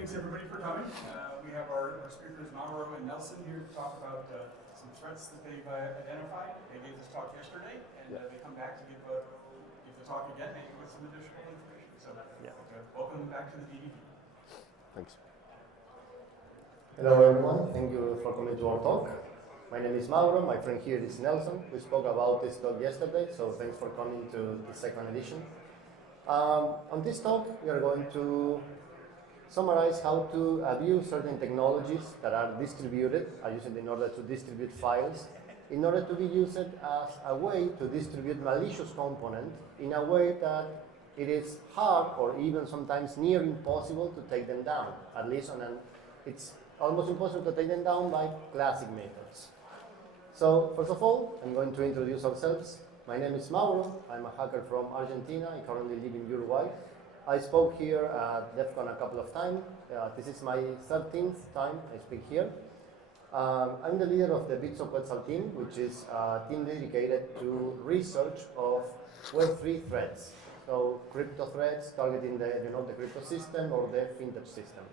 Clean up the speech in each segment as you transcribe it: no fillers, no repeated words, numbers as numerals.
Thanks everybody for coming. We have our speakers Mauro and Nelson here to talk about some threats that they've identified. They gave this talk yesterday, and they come back to give the talk again, maybe with some additional information. So welcome back to the DDV. Thanks. Hello everyone, thank you for coming to our talk. My name is Mauro, my friend here is Nelson. We spoke about this talk yesterday, so thanks for coming to the second edition. On this talk, we are going to summarize how to abuse certain technologies that are distributed, are used in order to distribute files, in order to be used as a way to distribute malicious component in a way that it is hard or even sometimes near impossible to take them down. At least it's almost impossible to take them down by classic methods. So first of all, I'm going to introduce ourselves. My name is Mauro. I'm a hacker from Argentina. I currently live in Uruguay. I spoke here at DEF CON a couple of times. This is my 13th time I speak here. I'm the leader of the Bits of Quetzal team, which is a team dedicated to research of Web3 threats. So crypto threats targeting the crypto system or the fintech system.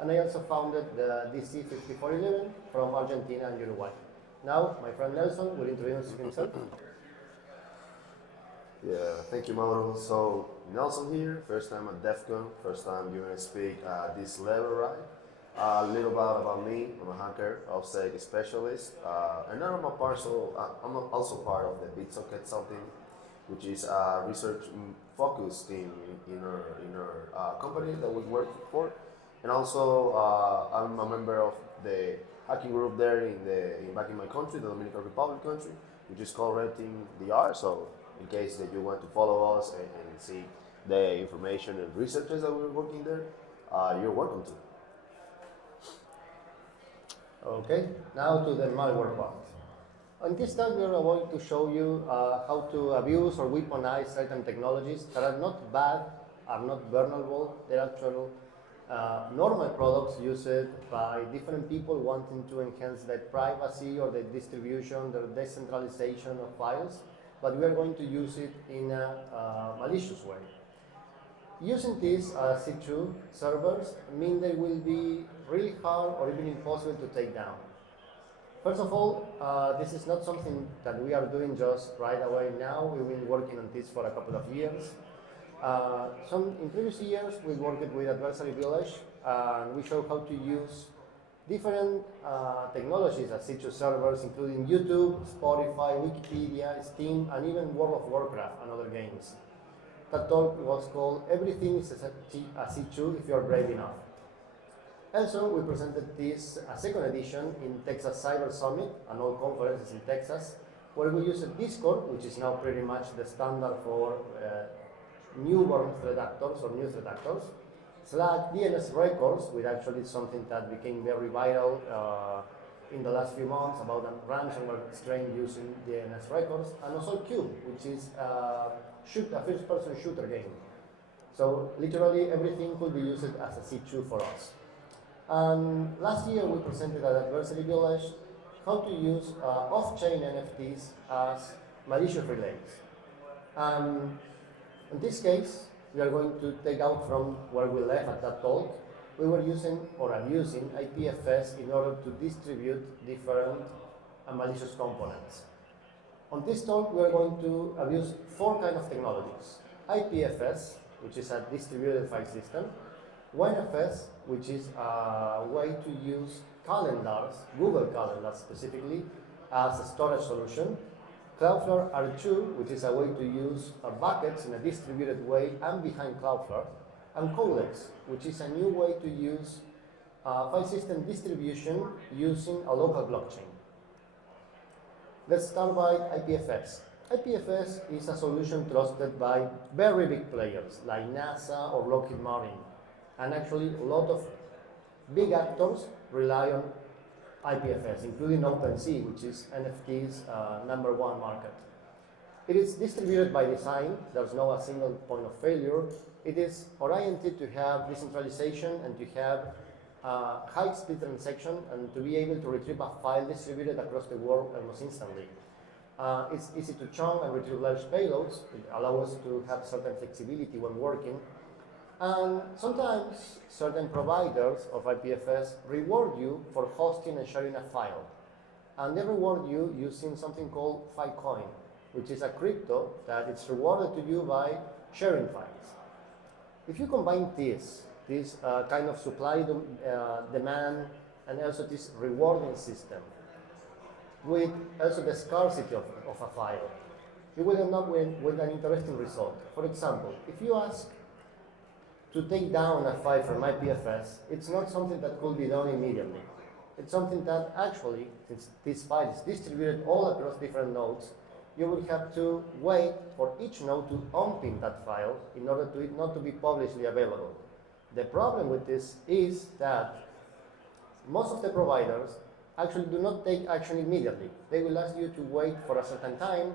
And I also founded the DC 5411 from Argentina and Uruguay. Now, my friend Nelson will introduce himself. Yeah, thank you, Mauro. So, Nelson here, first time at DEF CON, first time you're going to speak at this level, right? A little bit about me. I'm a hacker, OffSec specialist, and I'm also part of the Bits of Quetzal team, which is a research-focused team in our company that we work for. And also, I'm a member of the hacking group there back in my country, the Dominican Republic country, which is called Red Team DR. So, in case that you want to follow us and see the information and researches that we're working there, you're welcome to. Okay, now to the malware part. On this talk, we are going to show you how to abuse or weaponize certain technologies that are not bad, are not vulnerable. They're actual normal products used by different people wanting to enhance their privacy or their distribution, their decentralization of files. But we are going to use it in a malicious way. Using these C2 servers mean they will be really hard or even impossible to take down. First of all, this is not something that we are doing just right away now. We've been working on this for a couple of years. In previous years, we worked with Adversary Village, and we showed how to use different technologies as C2 servers, including YouTube, Spotify, Wikipedia, Steam, and even World of Warcraft and other games. That talk was called Everything is a C2 if you're brave enough. Also, we presented this a second edition in Texas Cyber Summit, an old conference in Texas, where we used Discord, which is now pretty much the standard for newborn threat actors or new threat actors, Slack, DNS records, which actually is something that became very viral in the last few months about a ransomware strain using DNS records, and also Cube, which is a first-person shooter game. So literally everything could be used as a C2 for us. And last year we presented at Adversary Village how to use off-chain NFTs as malicious relays. In this case, we are going to take out from where we left at that talk. We were using or abusing IPFS in order to distribute different malicious components. On this talk, we are going to abuse 4 kinds of technologies. IPFS, which is a distributed file system. NFTs, which is a way to use calendars, Google Calendars specifically, as a storage solution. Cloudflare R2, which is a way to use buckets in a distributed way and behind Cloudflare. And Codex, which is a new way to use file system distribution using a local blockchain. Let's start by IPFS. IPFS is a solution trusted by very big players like NASA or Lockheed Martin. And actually, a lot of big actors rely on IPFS, including OpenSea, which is NFTs' #1 market. It is distributed by design. There's no a single point of failure. It is oriented to have decentralization and to have high speed transaction and to be able to retrieve a file distributed across the world almost instantly. It's easy to chunk and retrieve large payloads. It allows us to have certain flexibility when working. And sometimes certain providers of IPFS reward you for hosting and sharing a file. And they reward you using something called Filecoin, which is a crypto that it's rewarded to you by sharing files. If you combine this kind of supply demand and also this rewarding system with also the scarcity of a file, you will end up with an interesting result. For example, if you ask to take down a file from IPFS, it's not something that could be done immediately. It's something that actually, since this file is distributed all across different nodes, you will have to wait for each node to unpin that file in order to it not to be publicly available. The problem with this is that most of the providers actually do not take action immediately. They will ask you to wait for a certain time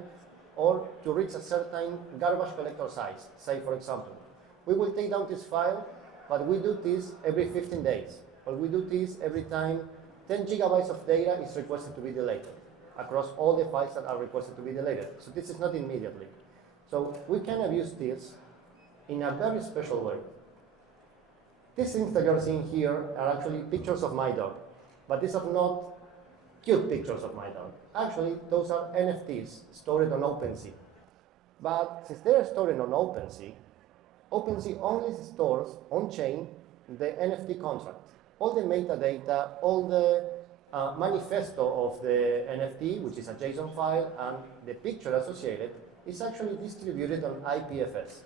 or to reach a certain garbage collector size. Say, for example, we will take down this file, but we do this every 15 days, or we do this every time 10 gigabytes of data is requested to be deleted across all the files that are requested to be deleted. So this is not immediately. So we can abuse this in a very special way. These things that you're seeing here are actually pictures of my dog, but these are not cute pictures of my dog. Actually, those are NFTs stored on OpenSea. But since they are stored on OpenSea, OpenSea only stores on-chain the NFT contract. All the metadata, all the manifesto of the NFT, which is a JSON file, and the picture associated, is actually distributed on IPFS.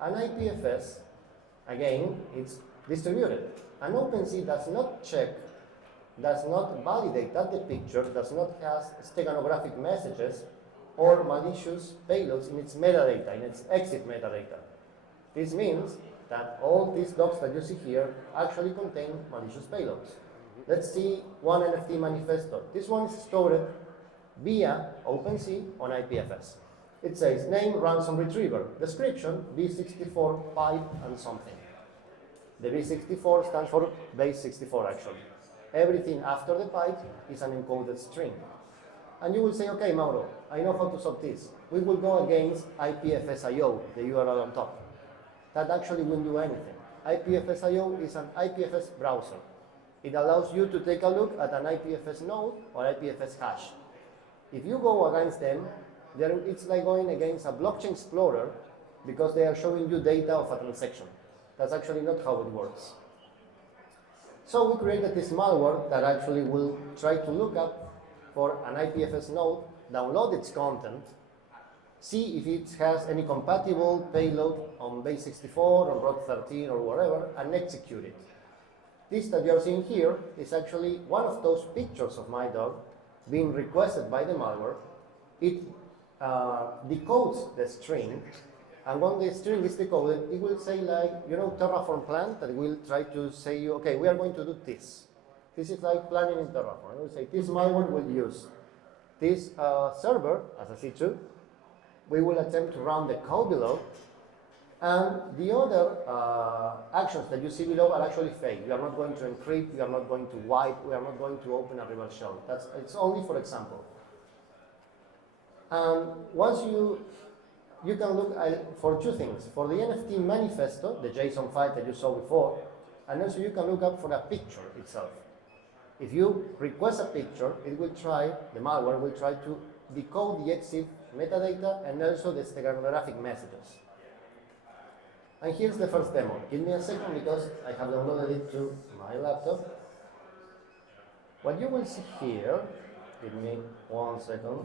And IPFS, again, it's distributed. And OpenSea does not check, does not validate that the picture does not have steganographic messages or malicious payloads in its metadata, in its exit metadata. This means that all these docs that you see here actually contain malicious payloads. Let's see one NFT manifesto. This one is stored via OpenSea on IPFS. It says name ransom retriever, description B64 pipe and something. The B64 stands for base 64 actually. Everything after the pipe is an encoded string. And you will say, okay, Mauro, I know how to solve this. We will go against IPFS.io, the URL on top. That actually won't do anything. IPFS.io is an IPFS browser. It allows you to take a look at an IPFS node or IPFS hash. If you go against them, it's like going against a blockchain explorer because they are showing you data of a transaction. That's actually not how it works. So we created this malware that actually will try to look up for an IPFS node, download its content, see if it has any compatible payload on base 64 or ROT 13 or whatever, and execute it. This that you are seeing here is actually one of those pictures of my dog being requested by the malware. It decodes the string, and when the string is decoded, it will say like, you know, Terraform plan that will try to say you, okay, we are going to do this. This is like planning in Terraform. It will say this malware will use this server as a C2. We will attempt to run the code below, and the other actions that you see below are actually fake. We are not going to encrypt, we are not going to wipe, we are not going to open a reverse shell. It's only for example. And once you can look for two things. For the NFT manifesto, the JSON file that you saw before, and also you can look up for a picture itself. If you request a picture, it will try, the malware will try to decode the exit metadata and also the steganographic messages. And here's the first demo. Give me a second because I have downloaded it to my laptop. What you will see here, give me 1 second.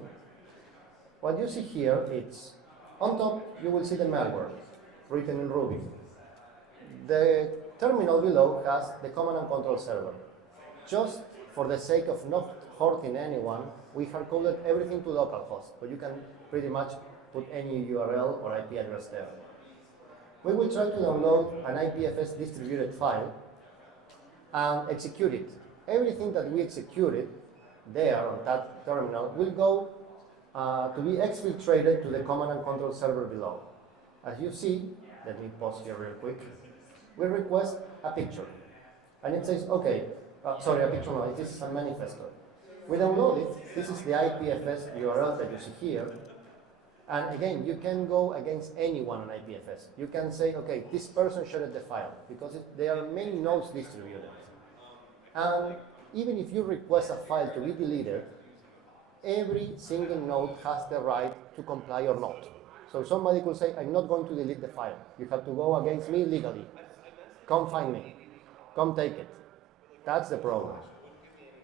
What you see here, it's on top, you will see the malware written in Ruby. The terminal below has the command and control server. Just for the sake of not hurting anyone, we have coded everything to localhost, but you can pretty much put any URL or IP address there. We will try to download an IPFS distributed file and execute it. Everything that we executed there on that terminal will go to be exfiltrated to the command and control server below. As you see, let me pause here real quick. We request a picture, and it says, okay, sorry, a picture no, this is a manifesto. We download it, this is the IPFS URL that you see here, And again, you can go against anyone on IPFS. You can say, okay, this person shared the file, because there are many nodes distributed. And even if you request a file to be deleted, every single node has the right to comply or not. So somebody could say, I'm not going to delete the file. You have to go against me legally. Come find me. Come take it. That's the problem.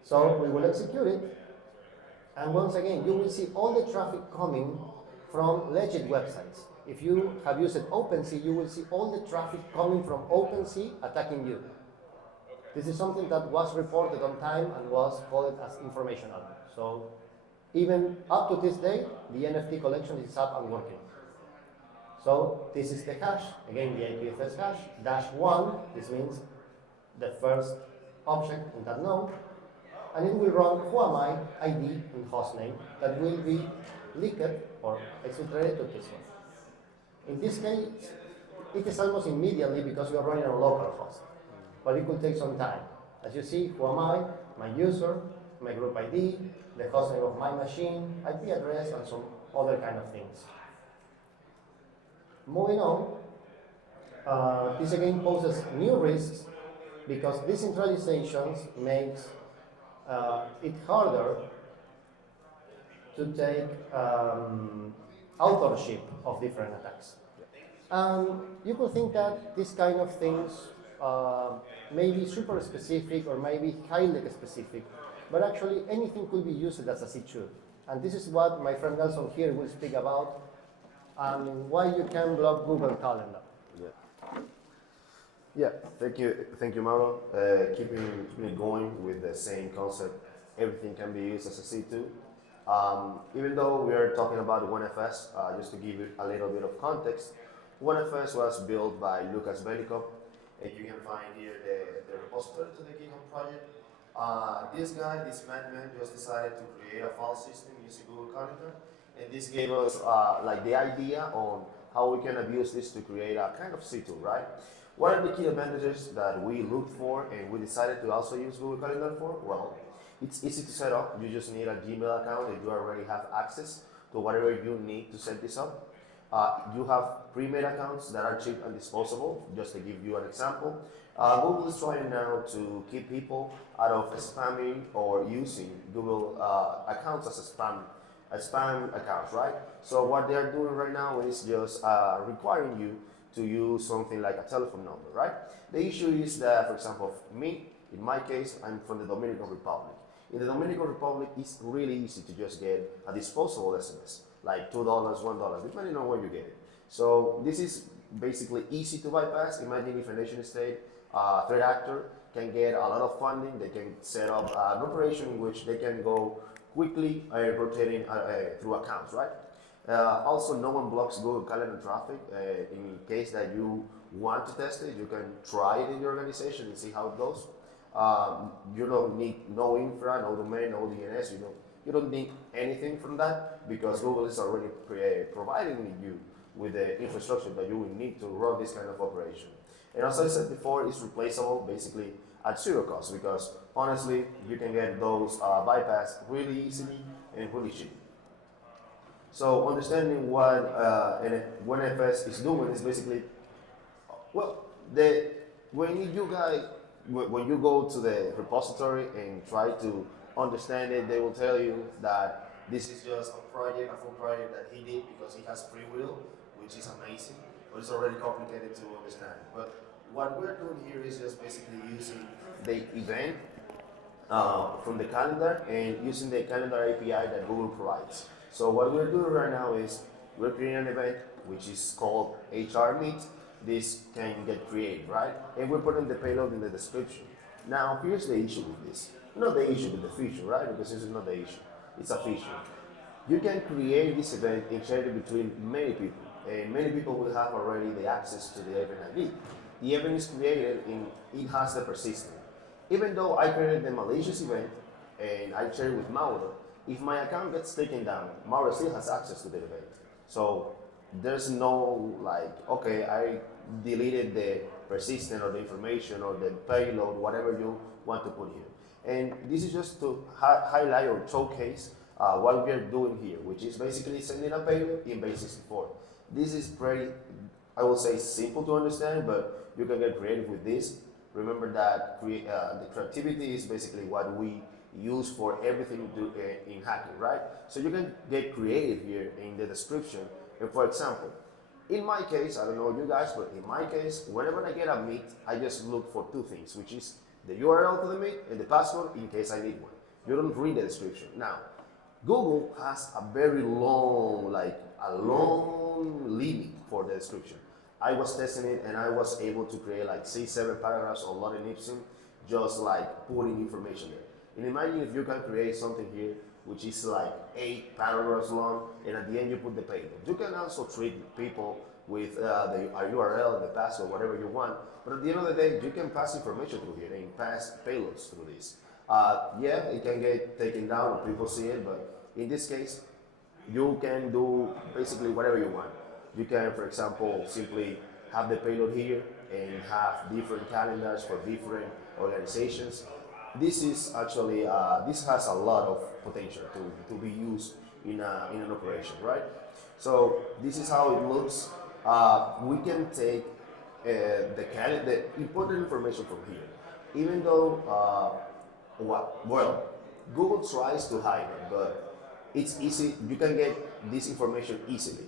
So we will execute it. And once again, you will see all the traffic coming from legit websites. If you have used OpenSea, you will see all the traffic coming from OpenSea attacking you. This is something that was reported on time and was called as informational. So even up to this day, the NFT collection is up and working. So this is the hash, again the IPFS hash, -1, this means the first object in that node, and it will run whoami, ID, and hostname that will be leaked or exfiltrated to this one. In this case, it is almost immediately because we are running on local host, but it could take some time. As you see, whoami, my user, my group ID, the hostname of my machine, IP address, and some other kind of things. Moving on, this again poses new risks because decentralization makes it harder to take authorship of different attacks. You could think that this kind of things may be super specific or maybe highly specific, but actually anything could be used as a C2. And this is what my friend Nelson here will speak about, and why you can block Google Calendar. Yeah, thank you, Mauro. Keeping it going with the same concept, everything can be used as a C2. Even though we are talking about OneFS, just to give you a little bit of context, OneFS was built by Lucas Belikov, and you can find here the repository to the GitHub project. This madman, just decided to create a file system using Google Calendar, and this gave us like the idea on how we can abuse this to create a kind of C2, right? What are the key advantages that we looked for and we decided to also use Google Calendar for? Well, it's easy to set up. You just need a Gmail account and you already have access to whatever you need to set this up. You have pre-made accounts that are cheap and disposable. Just to give you an example, Google is trying now to keep people out of spamming or using Google accounts as a spam accounts, right? So what they're doing right now is just requiring you to use something like a telephone number, right? The issue is that, for example, me, in my case, I'm from the Dominican Republic. In the Dominican Republic, it's really easy to just get a disposable SMS, like $2, $1, depending on where you get it. So this is basically easy to bypass. Imagine if a nation state threat actor can get a lot of funding, they can set up an operation in which they can go quickly rotating through accounts, right? Also, no one blocks Google Calendar traffic. In case that you want to test it, you can try it in your organization and see how it goes. You don't need no infra, no domain, no DNS. You don't need anything from that because Google is already providing you with the infrastructure that you will need to run this kind of operation. And as I said before, it's replaceable basically at zero cost because honestly, you can get those bypassed really easily and really cheap. So understanding what OneFS is doing is basically, well, when you go to the repository and try to understand it, they will tell you that this is just a full project that he did because he has free will, which is amazing, but it's already complicated to understand. But what we're doing here is just basically using the event from the calendar and using the calendar API that Google provides. So what we're doing right now is we're creating an event which is called HR Meet. This can get created, right? And we're putting the payload in the description. Now, here's the issue with this. Not the issue with the feature, right? Because this is not the issue. It's a feature. You can create this event and share it between many people. And many people will have already the access to the event ID. The event is created and it has the persistent. Even though I created the malicious event and I share it with Mauro, if my account gets taken down, Mauro still has access to the event. So there's no like, okay, I deleted the persistent or the information or the payload, whatever you want to put here. And this is just to highlight or showcase what we're doing here, which is basically sending a payload in base 64. This is pretty, I will say, simple to understand, but you can get creative with this. Remember that the creativity is basically what we use for everything in hacking, right? So you can get creative here in the description. And for example, in my case, I don't know you guys, but in my case, whenever I get a meet, I just look for two things, which is the URL to the meet and the password in case I need one. You don't read the description. Now, Google has a very long, a long limit for the description. I was testing it and I was able to create like 6-7 paragraphs on Lorem Ipsum, just like putting information there. And imagine if you can create something here which is like 8 paragraphs long, and at the end you put the payload. You can also treat people with the URL, the password, whatever you want, but at the end of the day, you can pass information through here and pass payloads through this. Yeah, it can get taken down when people see it, but in this case, you can do basically whatever you want. You can, for example, simply have the payload here and have different calendars for different organizations. This is actually, this has a lot of potential to be used in an operation, right? So this is how it looks. We can take the important information from here. Even though, well, Google tries to hide it, but it's easy, you can get this information easily.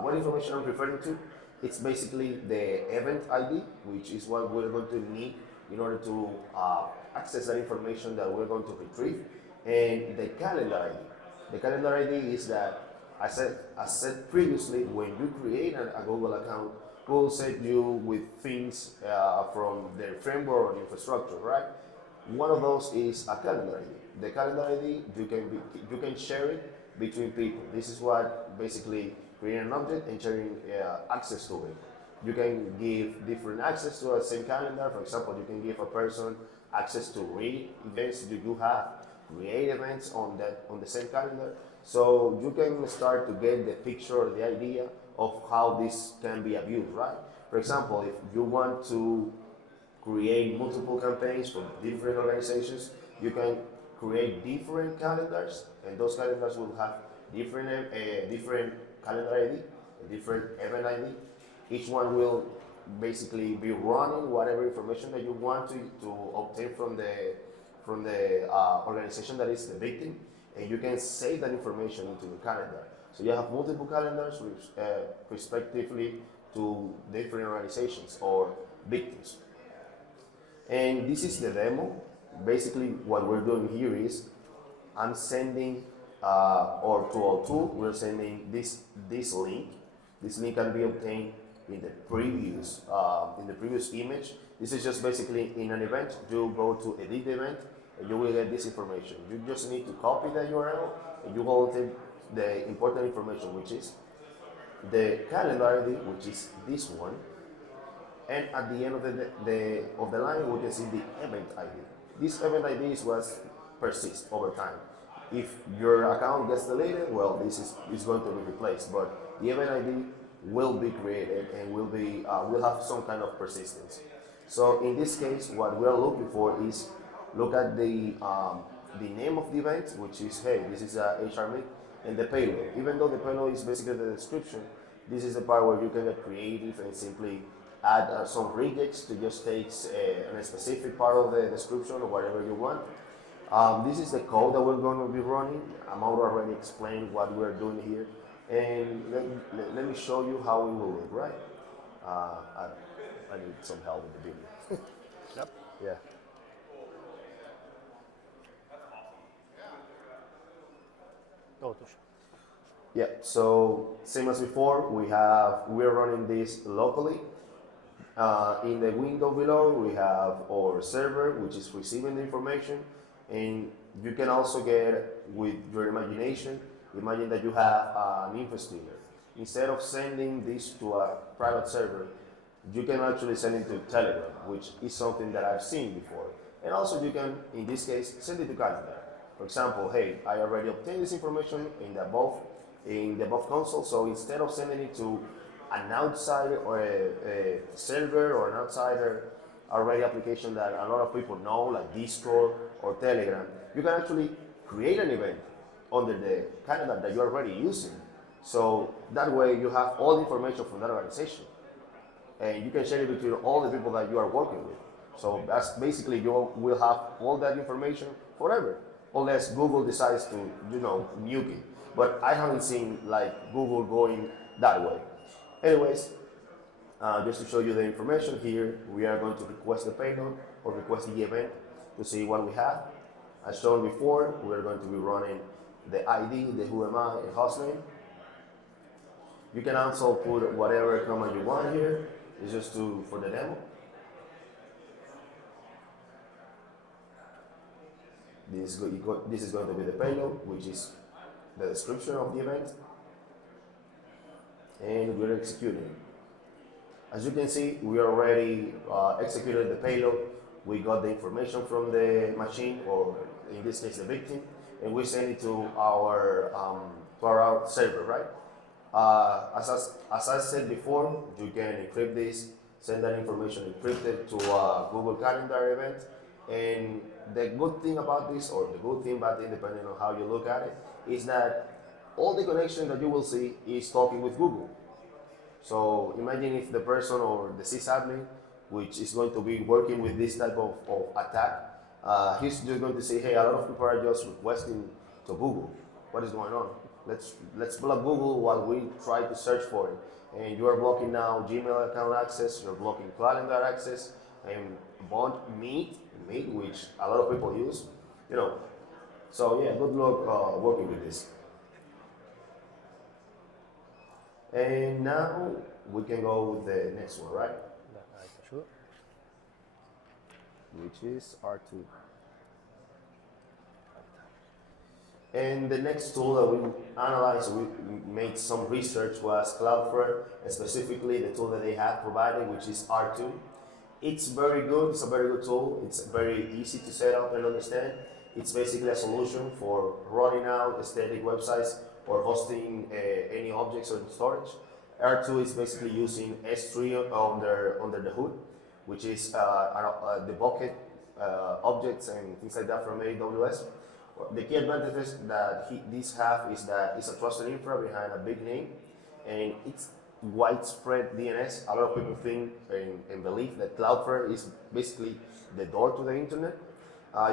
What information I'm referring to? It's basically the event ID, which is what we're going to need in order to access that information that we're going to retrieve, and the calendar ID. The calendar ID is that, I said previously, when you create a Google account, Google set you with things from their framework or infrastructure, right? One of those is a calendar ID. The calendar ID, you can share it between people. This is what basically creating an object and sharing access to it. You can give different access to a same calendar. For example, you can give a person access to read events that you have, create events on the same calendar. So you can start to get the picture or the idea of how this can be abused, right? For example, if you want to create multiple campaigns for different organizations, you can create different calendars, and those calendars will have different calendar ID, a different event ID. Each one will basically be running whatever information that you want to obtain from the organization that is the victim, and you can save that information into the calendar. So you have multiple calendars respectively to different organizations or victims. And this is the demo. Basically what we're doing here is I'm sending or to R2, we're sending this link. This link can be obtained in the previous image. This is just basically in an event. You go to edit the event and you will get this information. You just need to copy the URL and you will take the important information, which is the calendar ID, which is this one. And at the end of the line, we can see the event ID. This event ID is what persists over time. If your account gets deleted, well, this is going to be replaced, but the event ID will be created and will have some kind of persistence. So in this case, what we're looking for is look at the name of the event, which is, hey, this is a HR meet, and the payload. Even though the payload is basically the description, this is the part where you can get creative and simply add some regex to just take a specific part of the description or whatever you want. This is the code that we're going to be running. Mauro already explained what we're doing here. And let me show you how it will look, right? I need some help with the video. Yep. Yeah. Oh, Yeah, so same as before, we're running this locally. In the window below, we have our server, which is receiving the information, and you can also get, with your imagination, imagine that you have an investigator. Instead of sending this to a private server, you can actually send it to Telegram, which is something that I've seen before. And also you can, in this case, send it to calendar. For example, hey, I already obtained this information in the above console, so instead of sending it to an outside or a server or an outsider already application that a lot of people know, like Discord or Telegram, you can actually create an event under the calendar that you're already using. So that way you have all the information from that organization, and you can share it between all the people that you are working with. So that's basically, you will have all that information forever, unless Google decides to, nuke it. But I haven't seen like Google going that way. Anyways, just to show you the information here, we are going to request the payload or request the event to see what we have. As shown before, we're going to be running the ID, the who am I, and hostname. You can also put whatever command you want here. It's just for the demo. This is going to be the payload, which is the description of the event, and we're executing. As you can see, we already executed the payload. We got the information from the machine, or in this case the victim, and we send it to our server, right? As I said before, you can encrypt this, send that information encrypted to a Google Calendar event. And the good thing about this, or the good thing, bad thing, depending on how you look at it, is that all the connection that you will see is talking with Google. So imagine if the person or the sysadmin, which is going to be working with this type of attack, he's just going to say, hey, a lot of people are just requesting to Google. What is going on? Let's block Google while we try to search for it. And you are blocking now Gmail account access, you're blocking calendar access, and Meet, which a lot of people use, So yeah, good luck working with this. And now we can go with the next one, right? Sure. Which is R2. And the next tool that we analyzed, we made some research, was Cloudflare, and specifically the tool that they have provided, which is R2. It's very good, it's a very good tool, it's very easy to set up and understand. It's basically a solution for running out static websites or hosting any objects or storage. R2 is basically using S3 under the hood, which is the bucket objects and things like that from AWS. The key advantages that these have is that it's a trusted infra behind a big name, and it's widespread DNS. A lot of people think and believe that Cloudflare is basically the door to the internet.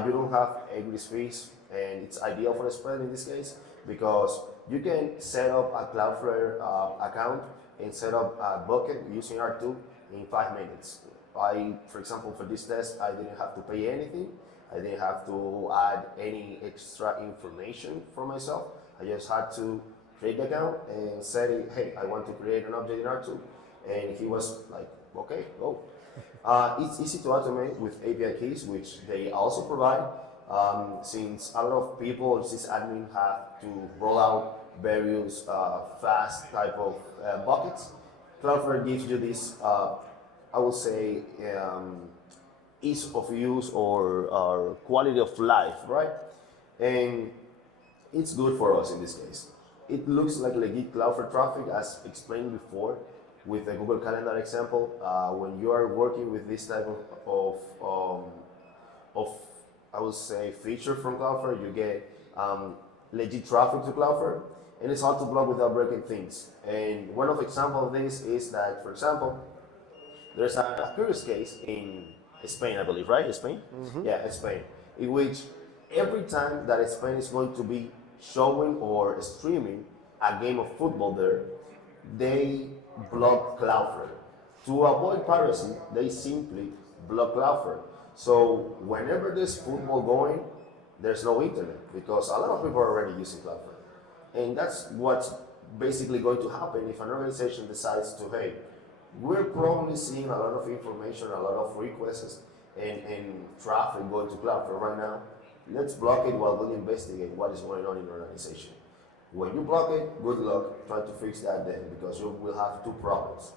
You don't have egress fees, and it's ideal for a spread in this case, because you can set up a Cloudflare account and set up a bucket using R2 in 5 minutes. For example, for this test, I didn't have to pay anything. I didn't have to add any extra information for myself. I just had to create the account and said, hey, I want to create an object in R2. And he was like, okay, go. It's easy to automate with API keys, which they also provide. Since a lot of people, sysadmin, have to roll out various fast type of buckets, Cloudflare gives you this, I would say, ease of use or quality of life, right? And it's good for us in this case. It looks like legit Cloudflare traffic, as explained before with the Google Calendar example. When you are working with this type of I would say feature from Cloudflare, you get legit traffic to Cloudflare, and it's hard to block without breaking things. And one of the examples of this is that, for example, there's a curious case in Spain, I believe, right? Spain? Mm-hmm. Yeah, Spain. In which every time that Spain is going to be showing or streaming a game of football there, they block Cloudflare. To avoid piracy, they simply block Cloudflare. So whenever there's football going, there's no internet, because a lot of people are already using Cloudflare. And that's what's basically going to happen if an organization decides to, hey, we're probably seeing a lot of information, a lot of requests and traffic going to Cloudflare right now. Let's block it while we investigate what is going on in the organization. When you block it, good luck trying to fix that then, because you will have 2 problems.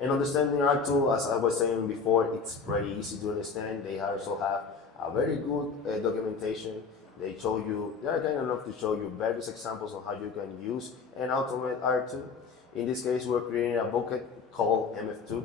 And understanding R2, as I was saying before, it's pretty easy to understand. They also have a very good documentation. They are kind enough to show you various examples of how you can use and automate R2. In this case, we're creating a bucket called MFT2.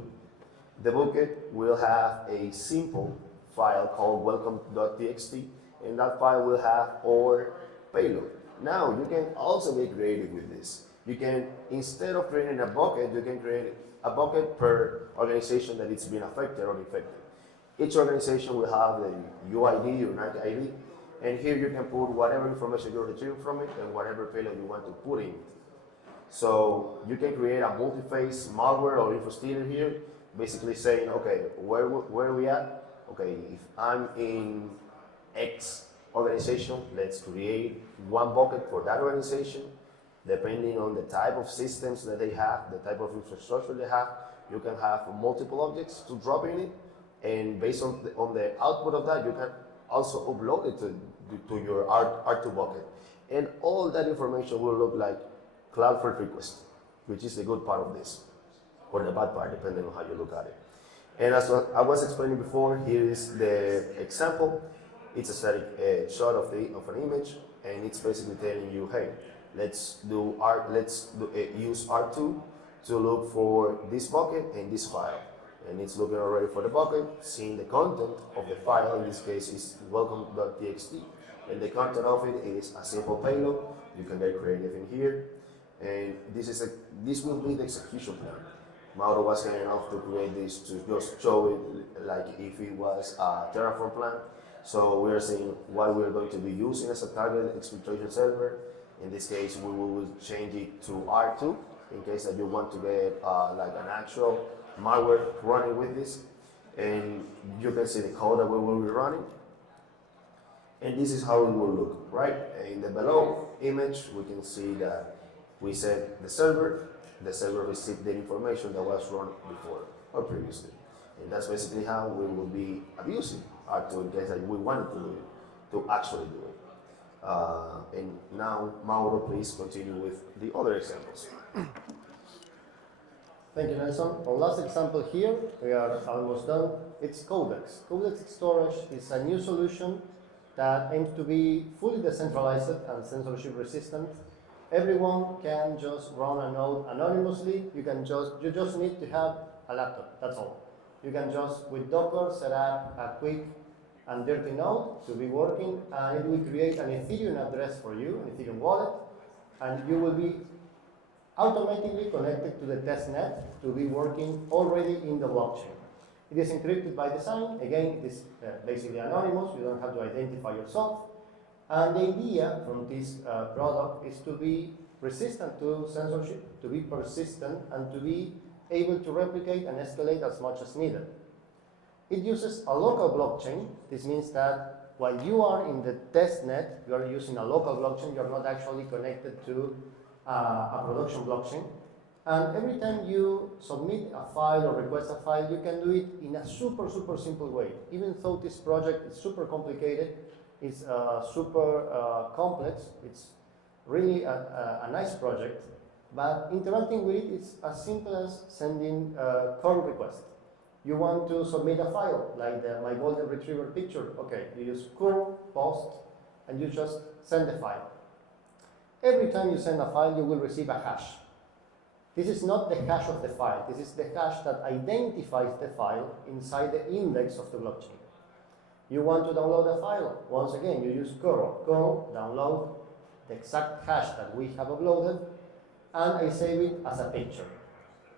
The bucket will have a simple file called welcome.txt, and that file will have all payload. Now you can also be creative with this. You can, instead of creating a bucket, you can create a bucket per organization that it's been affected or infected. Each organization will have the UID, unique ID, and here you can put whatever information you're retrieving from it and whatever payload you want to put in it. So you can create a multi-phase malware or infostealer here, basically saying, okay, where are we at? Okay, if I'm in X organization, let's create one bucket for that organization. Depending on the type of systems that they have, the type of infrastructure they have, you can have multiple objects to drop in it, and based on the output of that, you can also upload it to your R2 bucket. And all that information will look like Cloudflare request, which is the good part of this, or the bad part, depending on how you look at it. And as I was explaining before, here is the example. It's a static shot of an image, and it's basically telling you, hey, let's use R2 to look for this bucket and this file. And it's looking already for the bucket, seeing the content of the file. In this case, is welcome.txt, and the content of it is a simple payload. You can get creative in here, and this will be the execution plan. Mauro was kind enough to create this to just show it like if it was a Terraform plan. So we are seeing what we're going to be using as a target exploitation server. In this case, we will change it to R2 in case that you want to get like an actual malware running with this. And you can see the code that we will be running. And this is how it will look, right? In the below image, we can see that we set the server received the information that was run before or previously. And that's basically how we will be abusing R2 in case that we wanted to do it, to actually do it. And now, Mauro, please continue with the other examples. Thank you, Nelson. Our last example here, we are almost done. It's Codex. Codex storage is a new solution that aims to be fully decentralized and censorship resistant. Everyone can just run a node anonymously. You just need to have a laptop, that's all. You can just, with Docker, set up a quick and dirty node to be working, and it will create an Ethereum address for you, an Ethereum wallet, and you will be automatically connected to the testnet to be working already in the blockchain. It is encrypted by design. Again, it is basically anonymous. You don't have to identify yourself. And the idea from this product is to be resistant to censorship, to be persistent, and to be able to replicate and escalate as much as needed. It uses a local blockchain. This means that while you are in the testnet, you are using a local blockchain. You are not actually connected to a production blockchain. And every time you submit a file or request a file, you can do it in a super simple way. Even though this project is super complicated, it's super complex, it's really a nice project, but interacting with it is as simple as sending a call request. You want to submit a file, like my golden retriever picture. Okay, you use curl, post, and you just send the file. Every time you send a file, you will receive a hash. This is not the hash of the file. This is the hash that identifies the file inside the index of the blockchain. You want to download a file. Once again, you use curl, download the exact hash that we have uploaded, and I save it as a picture.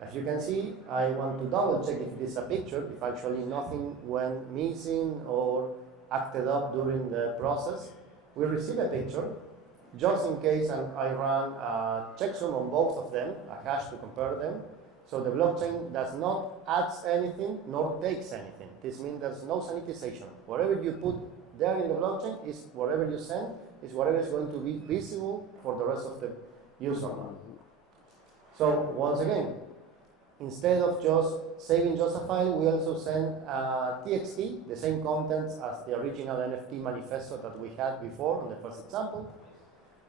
As you can see, I want to double check if it is a picture, if actually nothing went missing or acted up during the process. We receive a picture. Just in case I run a checksum on both of them, a hash to compare them. So the blockchain does not add anything nor takes anything. This means there's no sanitization. Whatever you put there in the blockchain is whatever you send, is whatever is going to be visible for the rest of the user. So once again, instead of just saving just a file, we also send TXT, the same contents as the original NFT manifesto that we had before in the first example,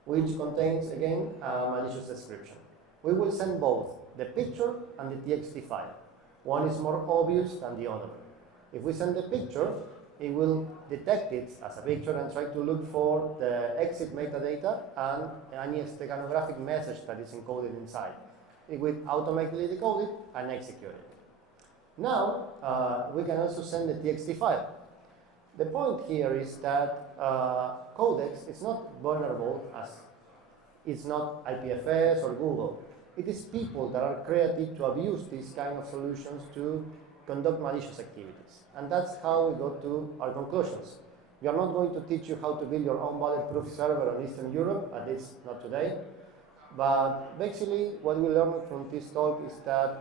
which contains, again, a malicious description. We will send both the picture and the TXT file. One is more obvious than the other. If we send the picture, it will detect it as a picture and try to look for the exit metadata and any steganographic message that is encoded inside. It will automatically decode it and execute it. Now, we can also send the TXT file. The point here is that Codex is not vulnerable as it's not IPFS or Google. It is people that are creative to abuse these kind of solutions to conduct malicious activities. And that's how we got to our conclusions. We are not going to teach you how to build your own bulletproof server on Eastern Europe, at least not today. But basically, what we learned from this talk is that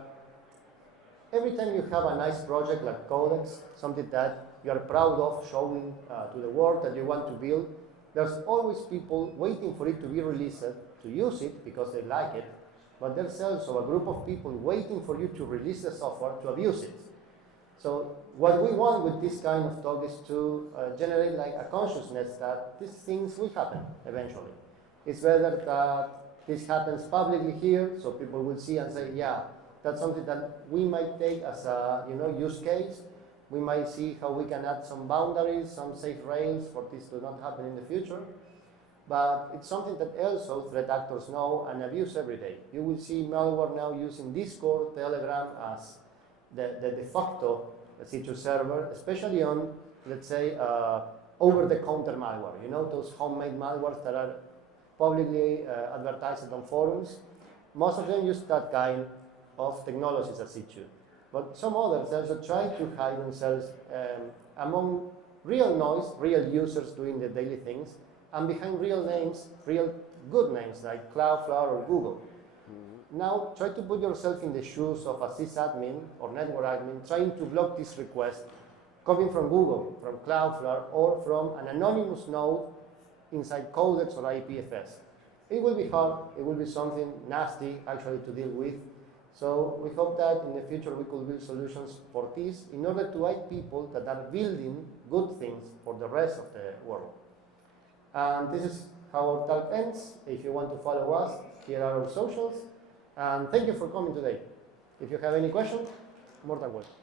every time you have a nice project like Codex, something that you are proud of showing to the world that you want to build, there's always people waiting for it to be released, to use it because they like it, but there's also a group of people waiting for you to release the software to abuse it. So what we want with this kind of talk is to generate like a consciousness that these things will happen eventually. It's better that this happens publicly here so people will see and say, yeah, that's something that we might take as a use case. We might see how we can add some boundaries, some safe rails for this to not happen in the future. But it's something that also threat actors know and abuse every day. You will see malware now using Discord, Telegram as the de facto C2 server, especially on, let's say, over-the-counter malware. You know, those homemade malwares that are publicly advertised on forums. Most of them use that kind of technologies as C2. But some others also try to hide themselves among real noise, real users doing the daily things, and behind real names, real good names like Cloudflare or Google. Now, try to put yourself in the shoes of a sysadmin or network admin trying to block this request coming from Google, from Cloudflare, or from an anonymous node inside Codex or IPFS. It will be hard, it will be something nasty actually to deal with. So we hope that in the future we could build solutions for this in order to aid people that are building good things for the rest of the world. And this is how our talk ends. If you want to follow us, here are our socials. And thank you for coming today. If you have any questions, more than welcome.